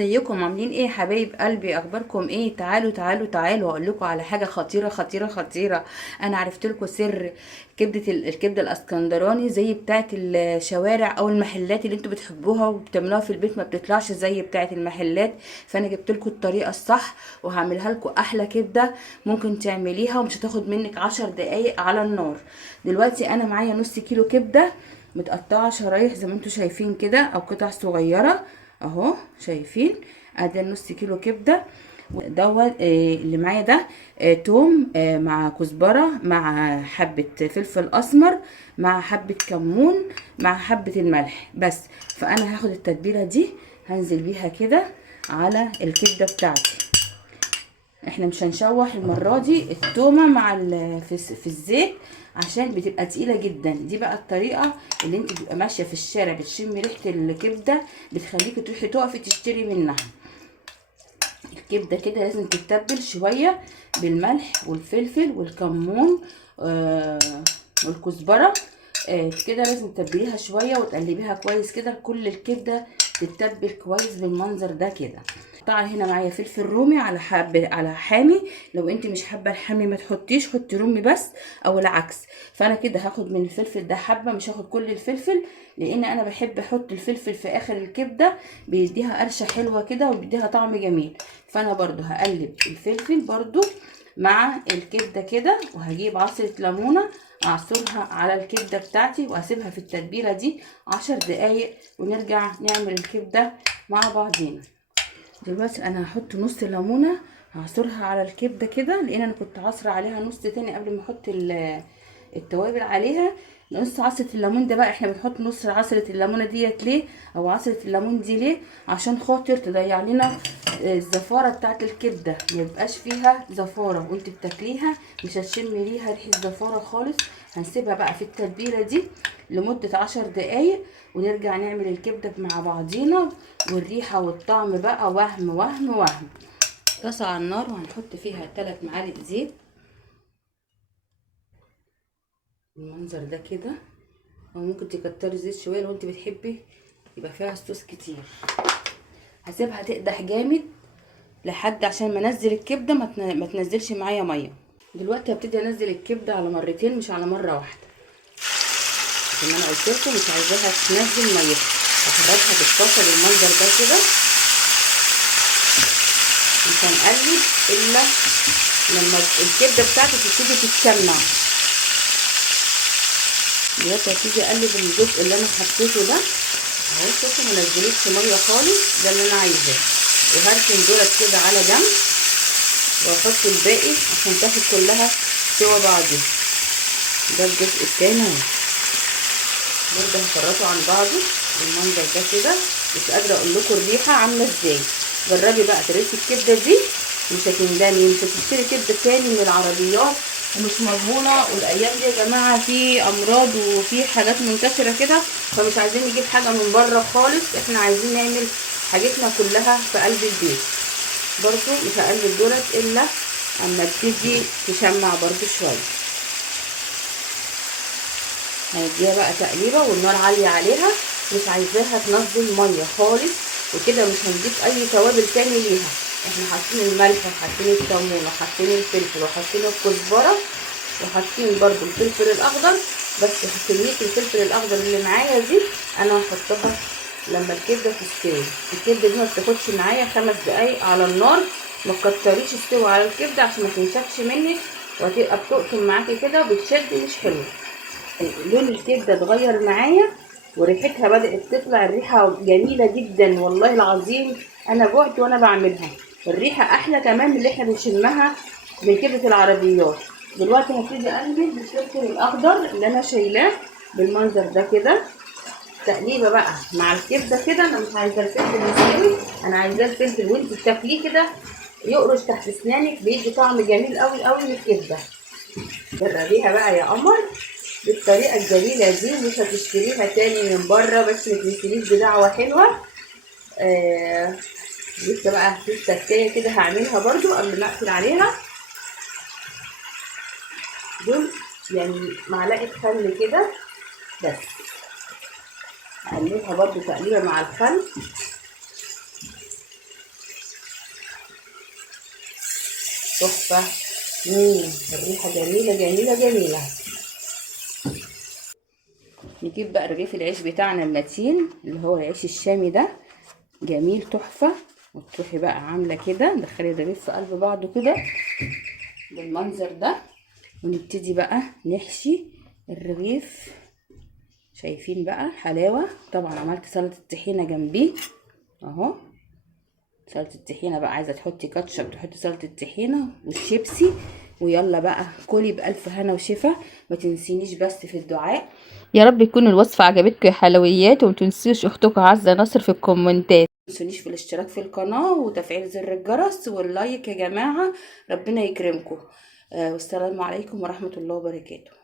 ازيكم عاملين ايه يا حبايب قلبي؟ اخباركم ايه؟ تعالوا تعالوا تعالوا اقول لكم على حاجه خطيره خطيره خطيره. انا عرفت لكم سر الكبده الاسكندراني زي بتاعه الشوارع او المحلات اللي انتوا بتحبوها وبتعملوها في البيت، ما بتطلعش زي بتاعه المحلات. فانا جبت لكم الطريقه الصح وهعملها لكم احلى كبده ممكن تعمليها، ومش هتاخد منك 10 دقايق على النار. دلوقتي انا معايا نص كيلو كبده متقطعه شرايح زي ما انتوا شايفين كده، او قطع صغيره اهو شايفين. ادي نص كيلو كبده دوت. اللي معايا ده توم، مع كزبره، مع حبه فلفل اسمر، مع حبه كمون، مع حبه الملح بس. فانا هاخد التتبيله دي هنزل بيها كده على الكبده بتاعتي. احنا مش هنشوح المره دي التومه مع في الزيت عشان بتبقى تقيله جدا. دي بقى الطريقه اللي انت بتبقى ماشيه في الشارع بتشمي ريحه الكبده بتخليكي تروحي تقفي تشتري منها. الكبده كده لازم تتبل شويه بالملح والفلفل والكمون والكزبره. كده لازم تتبليها شويه وتقلبيها كويس كده كل الكبده تتبل كويس بالمنظر ده كده. طبعا هنا معايا فلفل رومي على حامي. لو انت مش حابه الحامي ما تحطيش، حطي رومي بس او العكس. فانا كده هاخد من الفلفل ده حبه، مش هاخد كل الفلفل لان انا بحب احط الفلفل في اخر الكبده، بيديها قرشه حلوه كده وبيديها طعم جميل. فانا برضو هقلب الفلفل برضو مع الكبده كده، وهجيب عصره ليمونه اعصرها على الكبده بتاعتي واسيبها في التتبيله دي 10 دقايق، ونرجع نعمل الكبده مع بعضينا. دلوقتي انا هحط نص ليمونه هعصرها على الكبده كده، لان انا كنت عصره عليها نص تاني قبل ما احط التوابل عليها. نص عصره الليمون ده بقى احنا بنحط نص عصره الليمونه ديت ليه، او عصره الليمون دي ليه؟ عشان خاطر تضيع لنا الزفاره بتاعت الكبده، ما يبقاش فيها زفاره وانت بتاكليها، مش هتشمي ريحه زفاره خالص. هنسيبها بقى في التتبيله دي لمده 10 دقايق، ونرجع نعمل الكبده مع بعضينا. والريحه والطعم بقى وهم وهم وهم. طاسه على النار وهنحط فيها 3 معالق زيت بالمنظر ده كده، او ممكن تكتري زيت شويه لو انت بتحبي يبقى فيها صوص كتير. هسيبها تقدح جامد لحد عشان ما انزل الكبده ما تنزلش معايا ميه. دلوقتي هبتدي انزل الكبده على مرتين مش على مره واحده، زي ما انا قلت لكم مش عايزاها تنزل ميتها. هفردها بالطاسه بالمنظر ده كده، مش هنقلب الا لما الكبده بتاعتي تبتدي تتشمع. دلوقتي هبتدي اقلب الجزء اللي انا حطيته ده اهو، شوفوا ما نزلتش ميه خالص، ده اللي انا عايزاه. وهركن دولت كده على جنب واحط الباقي عشان تاخد كلها سوا بعضها. ده الجزء التاني اهو، برضه هفرطه عن بعضه بالمنظر ده كده. مش قادره اقول لكم الريحه عامله ازاي. جربي بقى طريقه الكبده دي مش هتندمي، مش هتشتري كبده تاني من العربيات ومش مضمونه. والايام دي يا جماعه في امراض وفي حاجات منتشره كده، فمش عايزين نجيب حاجه من بره خالص، احنا عايزين نعمل حاجتنا كلها في قلب البيت. برضو مش هقلب دولت الا اما تبتدي تشمع برضو شويه. هنديها بقى تقليبه والنار عاليه عليها، مش عايزاها تنزل ميه خالص. وكده مش هنضيف اي توابل تاني ليها، احنا حاطين الملح وحاطين الكمون وحاطين الفلفل وحاطين الكزبره وحاطين برضو الفلفل الاخضر. بس كميه الفلفل الاخضر اللي معايا دي انا هحطها لما الكبده تستوي. الكبده دي ما بتاخدش معايا 5 دقايق على النار، ما تكتريش السوا على الكبده عشان ما تنشفش منك وهتبقى بتقطم معاكي كده وبتشد مش حلوه. لون الكبده اتغير معايا وريحتها بدات تطلع، الريحه جميله جدا والله العظيم. انا جوعت وانا بعملها، الريحه احلى كمان من اللي احنا بنشمها من كبده العربيات. دلوقتي هبتدي اقلب الفلفل الاخضر اللي انا شايلاه بالمنظر ده كده تقليبه بقى مع الكبده كده. انا مش عايزه الفلفل يستوي، انا عايزاه الفلفل وانت بتاكليه كده يقرش تحت اسنانك، بيدي طعم جميل قوي قوي للكبده. جربيها بقى يا قمر بالطريقه الجميله دي، مش هتشتريها تاني من بره. بس ما تنسينيش بدعوه حلوه. لسه بقى في تكايه كده هعملها برضو قبل ما اقفل عليها. دول يعني معلقه خل كده بس، هقلبها برضو تقليبه مع الخل تحفه. الريحه جميله جميله جميله. نجيب بقى رغيف العيش بتاعنا المتين اللي هو العيش الشامي ده، جميل تحفه. وتروحي بقى عامله كده، دخلي الرغيف في قلب بعضه كده بالمنظر ده، ونبتدي بقى نحشي الرغيف. شايفين بقى حلاوه. طبعا عملت سلطه الطحينه جنبيه اهو. سلطه الطحينه بقى، عايزه تحطي كاتشب تحطي سلطه الطحينه والشيبسي. ويلا بقى كلي بألف هنا وشفا. ما تنسينيش بس في الدعاء. يا رب يكون الوصفة عجبتكم يا حلويات، ومتنسوش اختكم عزة نصر في الكومنتات. ما تنسونيش في الاشتراك في القناه وتفعيل زر الجرس واللايك يا جماعه. ربنا يكرمكم. والسلام عليكم ورحمه الله وبركاته.